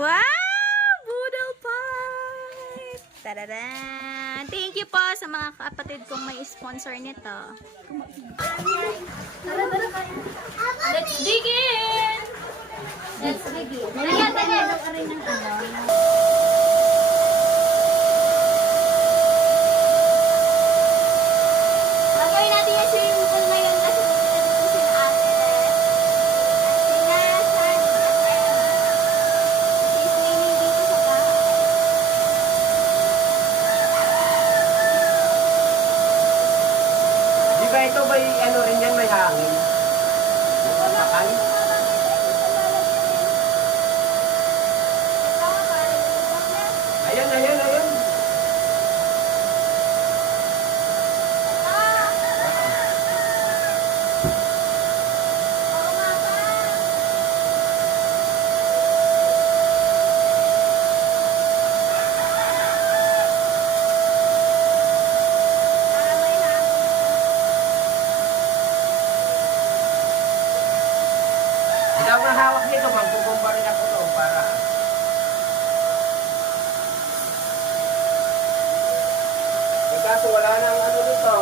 Wow! Boodle Pipe! Tadadaan! Thank you po sa mga kapatid kong may sponsor nito. Let's begin! Let's begin. Ayan, arin ng ano. Gagawin natin yung swimming pool ngayon kasi dito si ate. Ito ba ano rin yan, may hangin? Bakal? Ayan, ayan, ayan. Hindi ako nahawak nito, magbubomba rin ako to para... Kaso wala nang ano dito.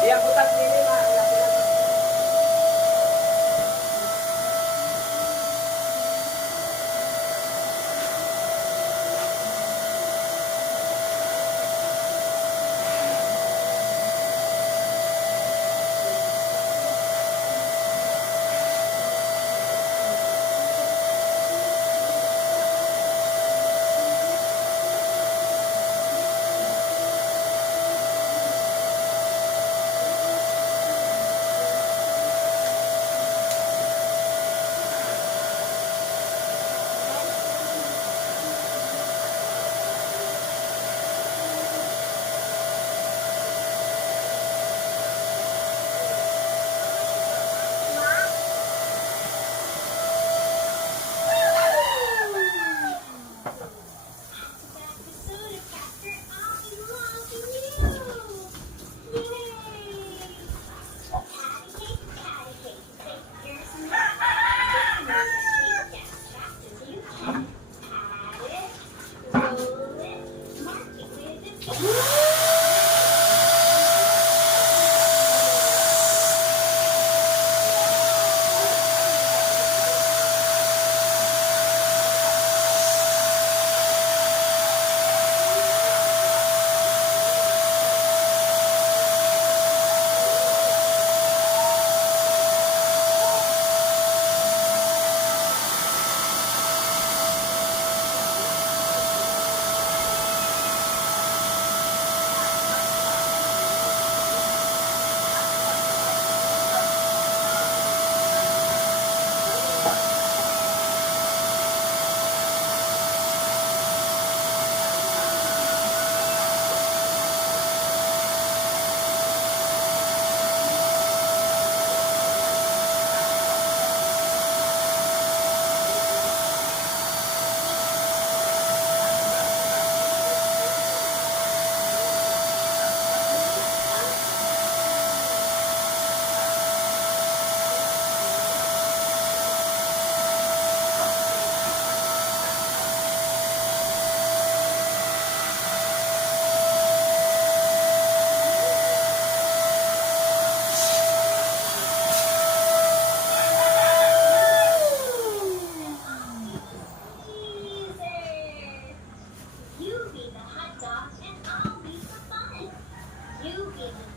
Hindi ako tatlili, ma.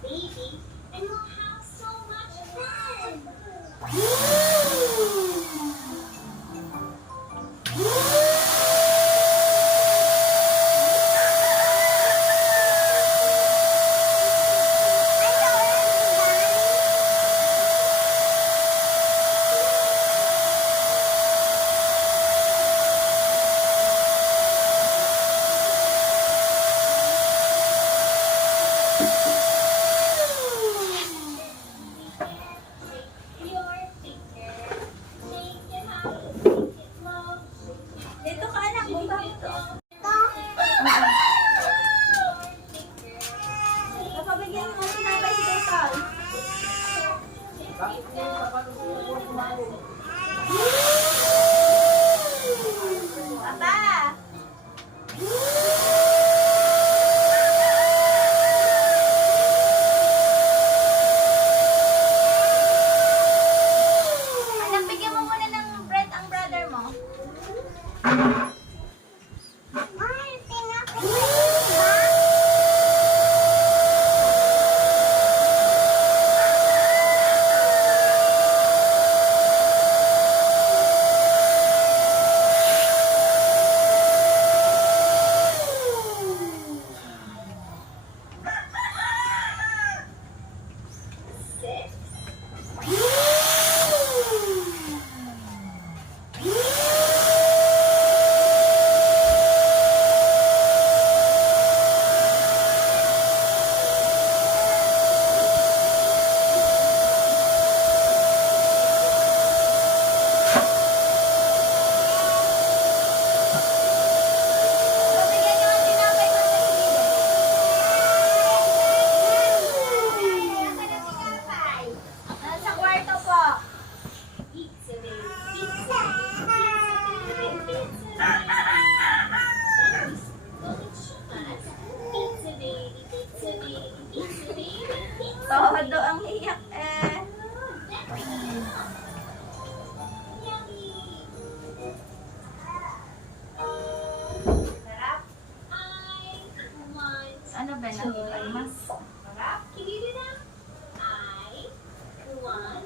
baby, and we'll have so much fun. Dito ka anak, bumba mo to. Napabigyan mo sinabay si Total. Papa! Anak, bigyan mo muna ng bread ang brother mo. Pabigyan niyo ang tinapay mo sa gilid. Nasa kwarto po. Pizza baby, pizza, pizza, pizza. Todo ang iyak eh. Sarap. I want. Ano ba na? Mas. Sarap. Can you do that? I want.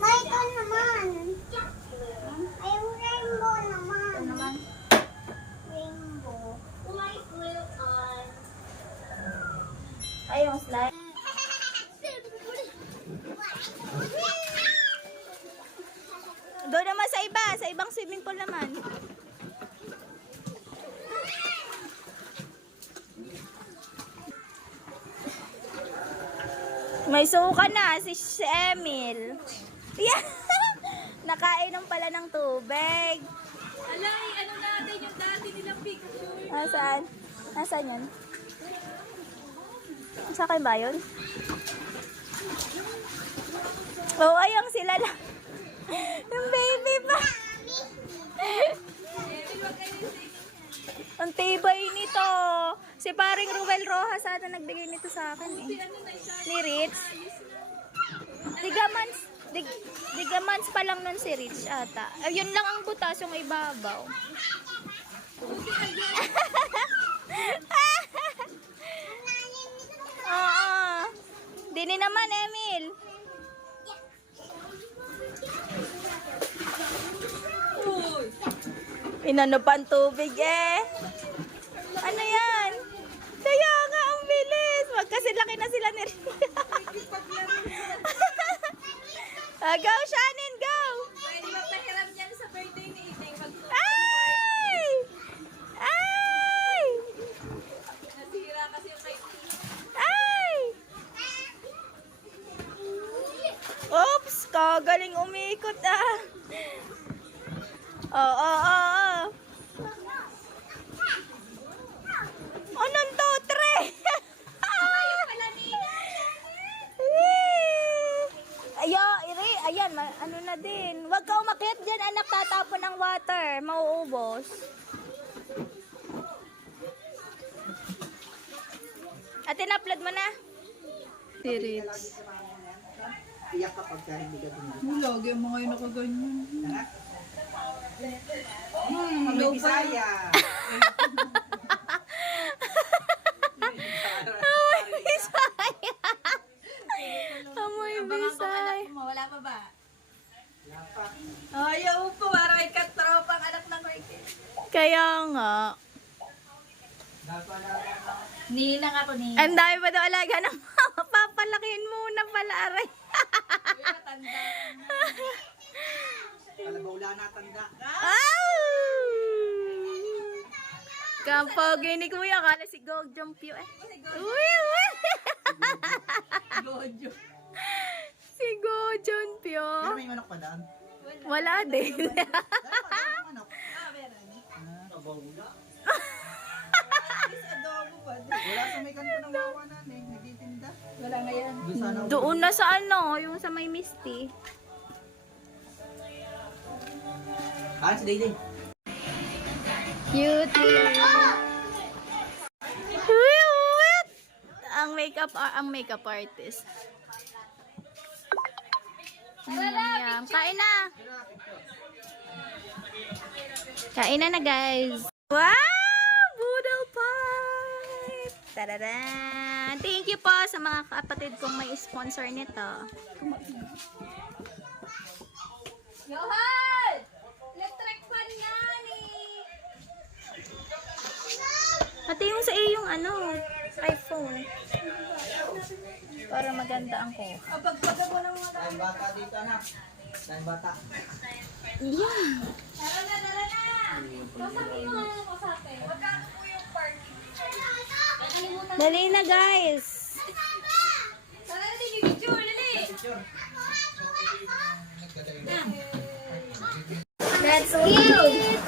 May ito naman. Ay, rainbow naman. Ito naman. Rainbow. Light blue on. Ay, yung slide. Doon naman sa iba, sa ibang swimming pool naman. May suka na si Emil. Yeah. Nakainom pala ng tubig. Alay, ano natin yung dati nilang picture? Nasaan? Nasaan yun? Sa akin ba yun? Oo, ayang sila lang. Yung baby pa. Ang tibay nito. Si paring Ruel Rojas sana nagbigay nito sa akin eh. Ni Rich. Digamans pa lang nun si Rich ata. Ayun lang ang butas yung ibabaw. Oo. Dini naman, Emil. Inano pa ang tubig eh. Ano yan? Kaya nga, ang bilis. Magkasilaki na sila ni Rhea. Go, Shannon, go! Pwede ba pahiram dyan sa birthday ni Inay? Ay! Ay! Nasira kasi yung kay Ay! Oops! Kagaling umikot ah. Oo. Anong to, tre? Ayan, ano na din. Huwag ka umakyat dyan, anak, tatapon ng water. Mauubos. At in-upload mo na? Si Rich. Iyak kapag ka hindi ka tumulong. Lagi ang mga yun nakaganyan. Kami Bisaya. Amoy Bisaya. Amoy Bisaya. Wala pa ba? Lapa. Ayaw po, parang kay katropang anak ng Marquez. Kaya nga. Lapa na. Ninang ako ni. Ang dami pa daw alaga ng mama. Papalakihin muna pala, aray. Kalabaw na tanda. Kapogi ni Kuya, kala si Go Jump yun eh. Uy! Gojo. Si Go Jump Pero yun. may manok pa daan. Wala din. Manok. Adobo pa. Wala sa may kanto ng wawanan eh. Nagtitinda. Wala ngayon. Doon sana. Doon na sa ano, yung sa may Misty. Ah, si Dayday. Cutie. Ang makeup artist. Ayan. Kain na. Kain na guys. Wow! Boodle pie! Tadadaan! Thank you po sa mga kapatid kong may sponsor nito. Yohan! Electric fan nga ni. Pati yung sa iyo yung ano, iPhone. Para maganda ang ko. Pagpaga mo ng mga Tayong bata dito na. Tayong bata. Yeah. Tara na. Kasabi mo nga kasabi. Magkano po yung parking? Nakalimutan. Dali na guys. Tara na din yung picture. Dali. Let's eat!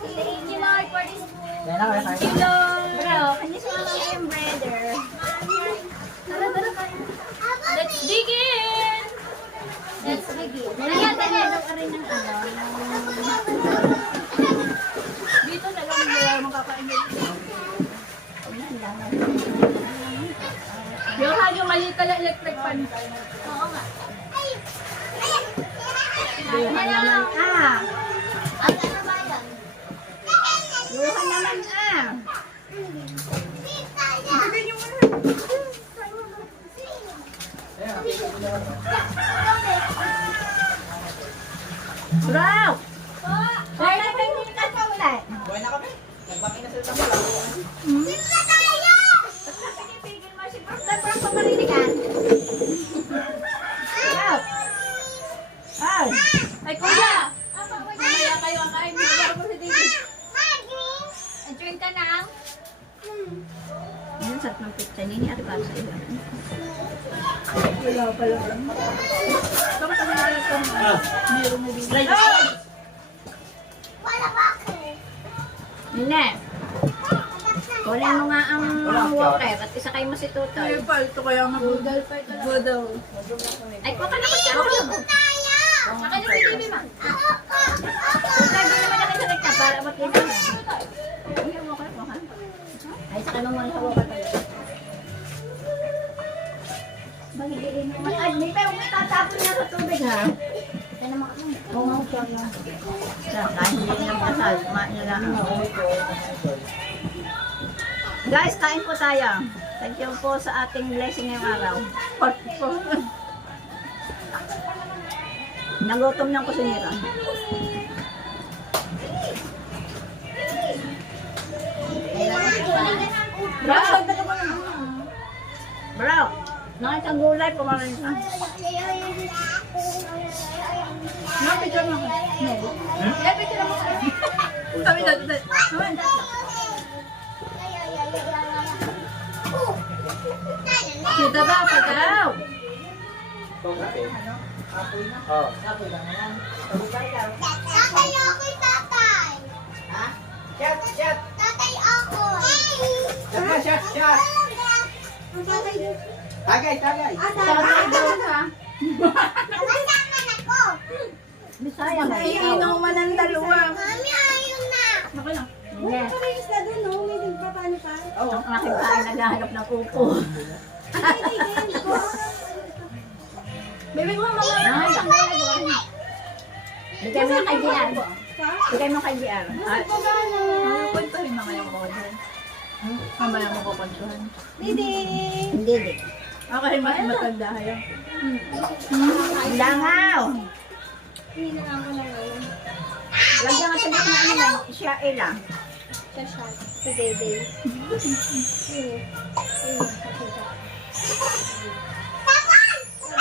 Thank you, Lord, for this food. Yan na, kaya Thank you, Lord. Bro, can you smell my brother? Tara, kain. Let's begin! Let's begin. Ayan, arin ng ano. Dito na lang wala makakain. Yohan, yung maliit na electric fan. Oo nga. Luha naman ah. Luha naman ah. Bro! Wala na kayo ka pa wala. Buhay na kami. Nagbaki na sila sa wala. Simba tayo! Pinipigil mo si Bro. Bro, pamarinigan. Bro! Ay! Ay, kuya! Mamaya kayo ang kain. Bigyan mo si Didi. Adjourn ka na. Yan, sarap ng pizza niya. Ate para sa iyo. Wala pala. Ito ka na ito. Meron na dito. Wala ba ako? Nene, kunin mo nga ang walker at isakay mo si Tutoy. Ay, palto kaya nga budal pa ito. Budal. Ay, kuha ka na kung saan. Tayo! Saka na si Bibi, ma. Ako! Tutoy, hindi naman nakasakit ka para makita mo. Ay, ang walker mo, ha? Ay, sakay mo muna sa walker tayo. Magigilin mo. Ay, may pa, huwag tatapon na sa tubig, ha? Kaya naman ako. Oo, nga, siya na. Dahil hindi na masal, kumain na lang. Guys, kain po tayo. Thank you po sa ating blessing ngayong araw. Nagutom ng kusinira. Bro! Bro! Nakita gulay, pumarin ka. Napicture mo ko. Napicture mo ko. Sabi na, naman, kita ba? Pagkaraw! Oh. Tatay ako, tatay! Ha? Shot, shot. Tatay ako! Shot na, shot, shot. Tagay, tagay. Tagay daw ka. Naman ako! Bisaya ba? Iinuman ng dalawa. Mami, ayun na! Okay lang. Yes. Parehas na dun, no? May nagpapano pa. Oh, ang aking kain naghahanap ng upo. Bebe ko mama. Ay, ang gulay. Bigay mo yung kay JR. Bigay mo kay JR. Kwento rin mga yung order. Mamaya mo kukuntuhan. Didi! Hindi, di. Ako rin mas matanda kayo. Langaw! Hindi na ako na ngayon. Lagyan nga sa gitna ano lang, siya lang. Siya. Si Dede.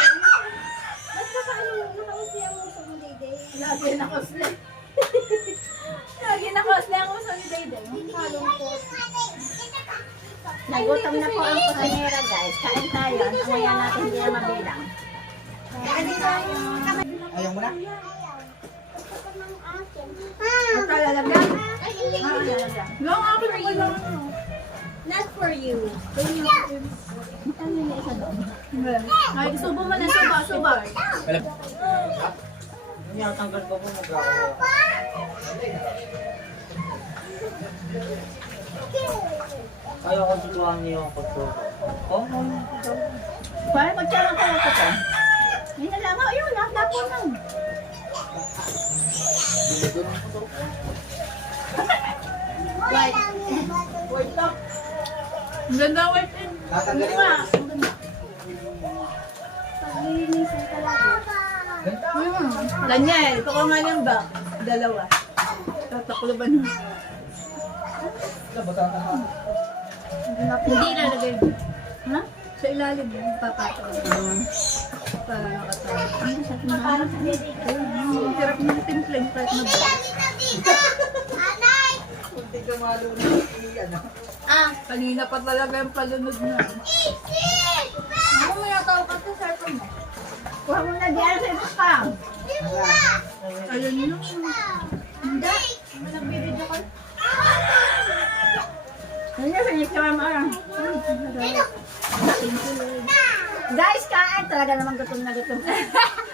Basta paano nakausli ang uso mo, Dede? Lagi nakausli. Lagi nakausli ang uso ni Dede. Kalungkot. Nagutom na po ang kusinera guys. Kain tayo. Ang natin hindi na mabilang. Ayaw mo na? Ang kalalagyan? Long ako na lang. Not for you. Ay, subo mo na. Suba. Hindi ang tanggal ko kung magkakawa. Ayaw ko tutuhan niyo yung pagtuto. Oh, Parang magtsarang kayo ko ko. Hindi na lang. Ayun, nakapon lang. wait lang. Ang ganda white and Tatanggalin ko. paglilinisan talaga. Ganda. Daniel, ito ko nga yung ba? Dalawa. Tatakloban mo. Hindi lalagay mo. Ha? Sa ilalim mo, papato. Para nakatawa. Ano sa tindahan? Ang sarap ng timpling kahit na ba? Anay! Hindi ka malunod. Ano? Kanina pa talaga yung palunod na. Ano mo yata ka sa cellphone mo? Kuha mo na diyan sa ipapang. Ayun yun. Hindi. Nagbibidyo ka. Ano na, sinisira mo lang. Guys, kain. Talaga naman gutom na gutom.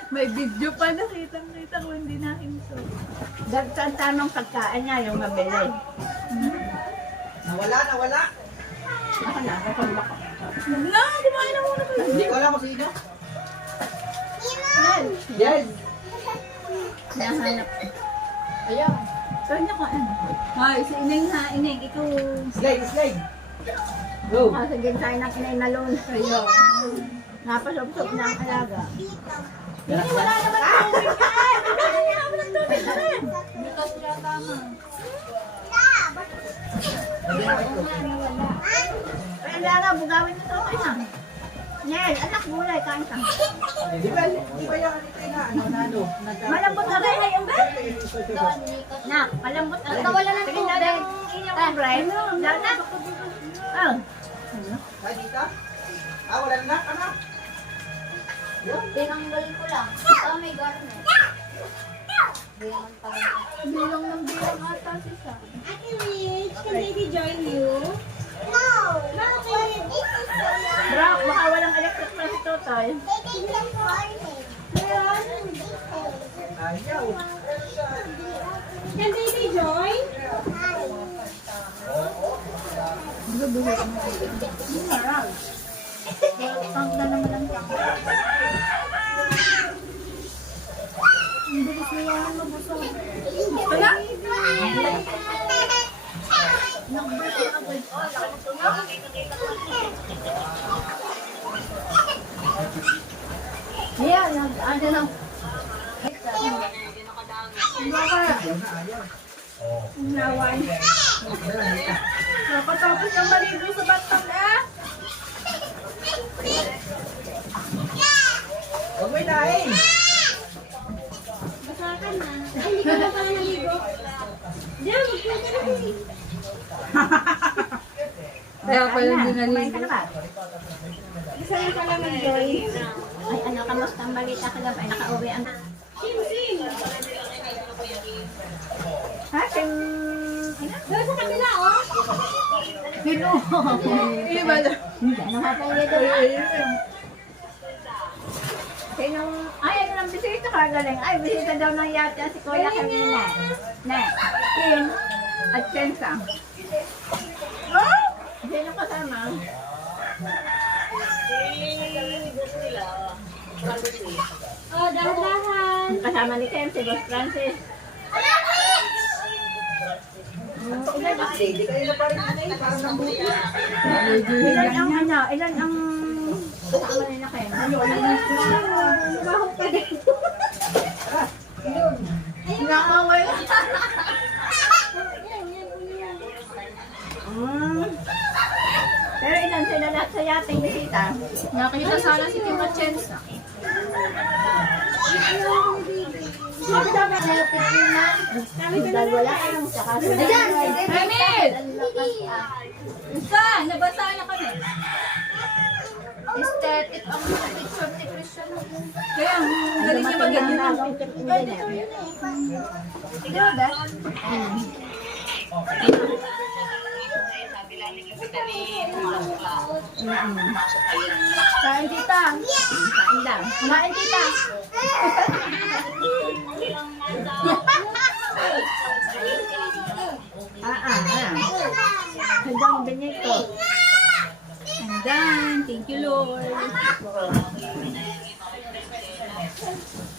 May video pa nakita ko hindi nahinso. Dagsan tanong pagkain niya yung mabili. Nawala. Ako na, kapag ako. Na, kumain na muna kayo. Hindi ko alam kung sino. Yan. Yes. Nahanap. Ayaw. Kanya ko ano. Ay, si Ineng ha, Ineng, ikaw. Slide. Go. Kasi din tayo ng inay na loan. Ayaw. Napasubsob na ang alaga. Galas Wala na. naman tubig yan! Wala naman tubig na rin! Dito sila tama. Pero Lara, bugawin na to kayo na. Nel, anak gulay, kain ka. Di ba yan na ano? Malambot na rin yung bed. Nak, malambot na rin. Nawala ng Sige, tubig. Lara, inyong bread. Lara, oh. Dito? Wala na, ano? Tinanggal ko lang. Ito may garnet. Bilang pa rin. Bilang ng bilang ata si Sam. Ate Rich, can baby join you? No. No, baby, this is for you. Bro, baka walang electric na si Totoy. Baby, can join me. Ayaw. Can baby join? Marag. Pang na naman ang pang. Ang bilis niya mabusog. Wala? Nag-break agad. Yan, ano lang. Naway. Nakatapos yung maligo sa batang eh. Huwag mo inahin. Basa ka na. Hindi ka na pala naligo. Diyan, magpunta na kasi. Kaya pala hindi naligo. Basa ka lang mag-join. Ay, ano, kamusta ang balita ka lang? Ay, nakauwi ang... Sim. Ha? Sim... Doon sa kabila, oh. Sino? Hindi ba? Hindi, ano nga tayo doon? Sinong... Ay, ano lang bisita ka galing? Ay, bisita daw ng yata si Kuya kanina. Ne, Kim at Sensa. Oh! Sino kasama? Oh, dahan-dahan. Kasama ni Kim, si Boss Francis. Hindi kayo na pa rin inahin. Parang nambuti. Ilan ang ano? Ilan ang kasama nila Kim? Baho ka din. Nakaway. Pero ilan sila lahat sa yating bisita? Nakita sana si Kim Machensa. Wala ang saka Ayan! Emil! Isa! Nabasa na kami. Aesthetic ang picture ni Christian. Kaya, ang galing niya mag-ganyan. Kain tita. Kain lang. Kumain tita. Handang binito. Andan, thank you Lord.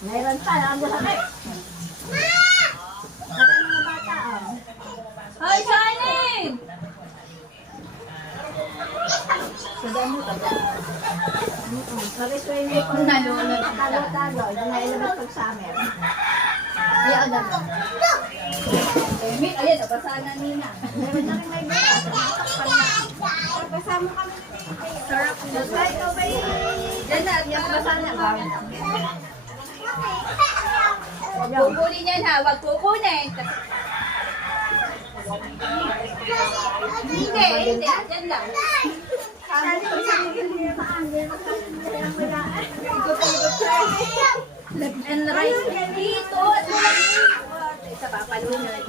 Mayroon pa. Nakanda sa kay. Kaya mga bata. Hi, Shining! Sadamo ka ba? Pag-isway ko na doon. Talo-talo. Yung nailabas pag summer. Ay, alam mo. Emil, ayan, nabasa na nina. Meron na rin may bata. Kasama kami. Sarap. Basta ikaw ba Yan na, yung basa na ba? kukunin niya na, wag kukunin. Hindi, hindi, yan lang. Sabi ko sa akin, hindi na wala. Left and right. Dito, at walang isa pa, paluin na lang.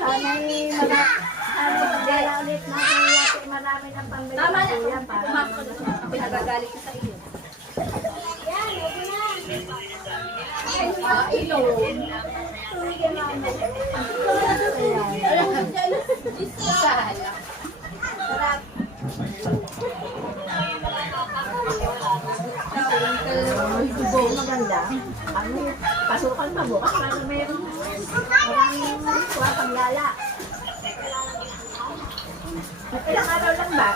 Sana'y magdala ulit natin yate marami ng pambili. Tama na. Yan, para Ako nagagalit na sa iyo. Sala. Sarap. maganda. Ang pasukan pa bukas para mayroon maraming kuha panggala. Ilang araw lang ba?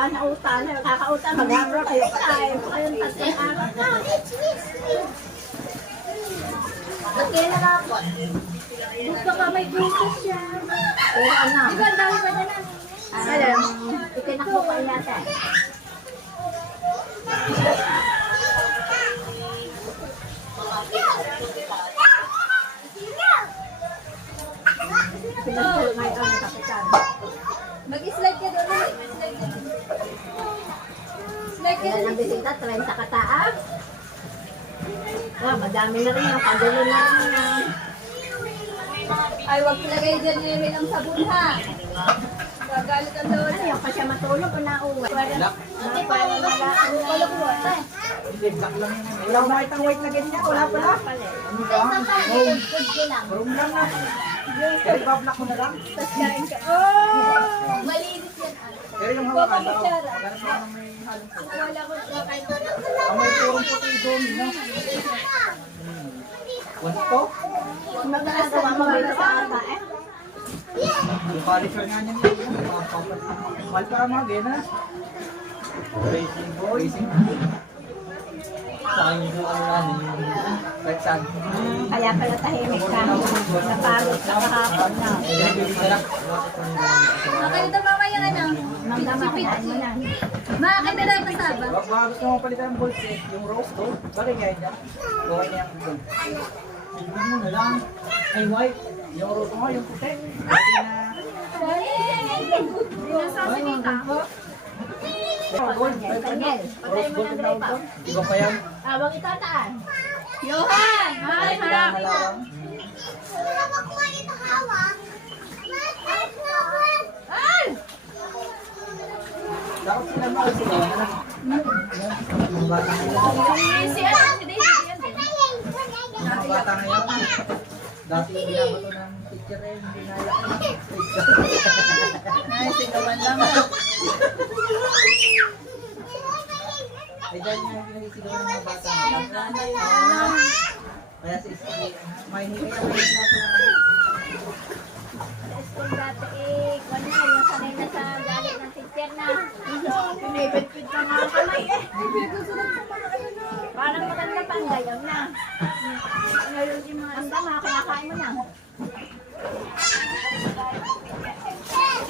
baka nautan. Kakautan, mag-hamra kayo kayo. Kayong tatlong araw. Okay na lang po. Gusto ka may bukas siya. Oo, ano? Di ba, ang dami pa na lang. Itinakbo ko yata. Pinagpulong ngayon ang kapitan. Mag-slide ka doon. Slide ka doon. Slide ka Ilan doon. ang bisita? 30 kataas? Madami na rin. Pagulo na rin yan. Ay, wag ilagay dyan yung ng sabon ha. Gagalit ang lola. Ano yung pa siya matulog o nauwi? Hindi pa rin wala ko. Hindi, black lang yun. Wala ko makita ang white na ganyan. Wala pala. Ano ba? Room lang na. Pero iba-black mo na lang. Tapos kain ka. Oh! Malinis yan. Pero yung hawakan daw. Ganun pa naman may halong po. Wala ko kain. Ang may turong puti doon, no? What's to? Magagawa mo dito sa ata eh. Yung polisher nga niya nila. Mahal pa mga gana. Racing boy. Sa akin yung ano namin, yung Red Sun. Kaya pala tahimik ka. Napagod sa kahapon na. Makakita mamaya ka na. Magdamakinaan mo na. Makakita na pasaba. Wag mga gusto mo palitan ng bolts eh. Yung rose to. Bakit kaya niya? Okay niya yung gold. Tignan mo na lang. Ay white. Yung rose mo, yung puti. Pati na. Gold. Daniel, patay mo ng Rose gold gripa. ang iba pa yan. Wag itataan. Johan! Hi, harap! Malawang. Ay! Dapat sila mga sila. Mga bata ngayon. Si ano? Si Daisy yan din. Mga bata ngayon. Dati yung binabato ng teacher eh. Hindi nalaki. Ay, sigawan lang. Ay, dahil nga yung pinagisigaw ng mga bata. Kaya si Steve, may hingay ako yung School dati eh, kung na, yung sanay na sa galit ng teacher na. Pinipit-pit pa nga ang kamay eh. Parang maganda pa ang gayaw na. Ang dama, kinakain mo na.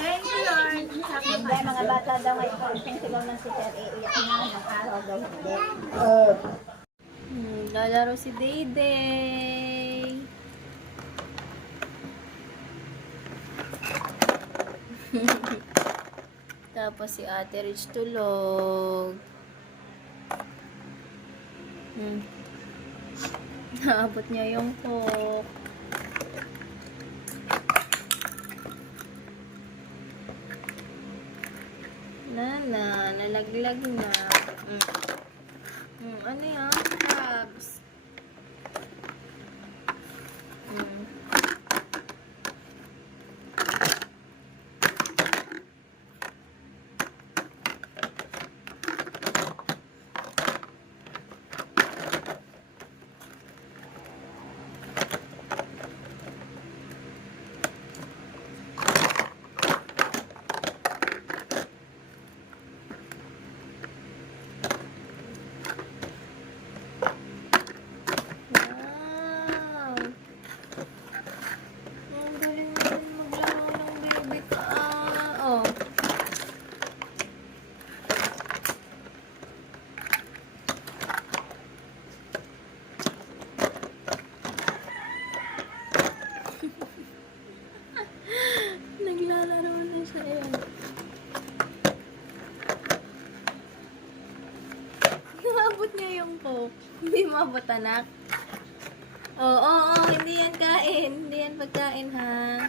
Thank you, Lord. Hindi, mga bata daw ngayon, kung sigaw ng teacher, iiyak na ng araw daw hindi. Lalaro si Dayday. Tapos si Ate Rich tulog. Naabot niya yung coke. Nalaglag na. Ano yan? Crabs. Wow! Ang galing naman maglaro ng baby ka. Oh. Naglalaro na siya yun. Naabot niya yung coke. Hindi maabot, anak. Oo, hindi yan kain. Hindi yan pagkain, ha?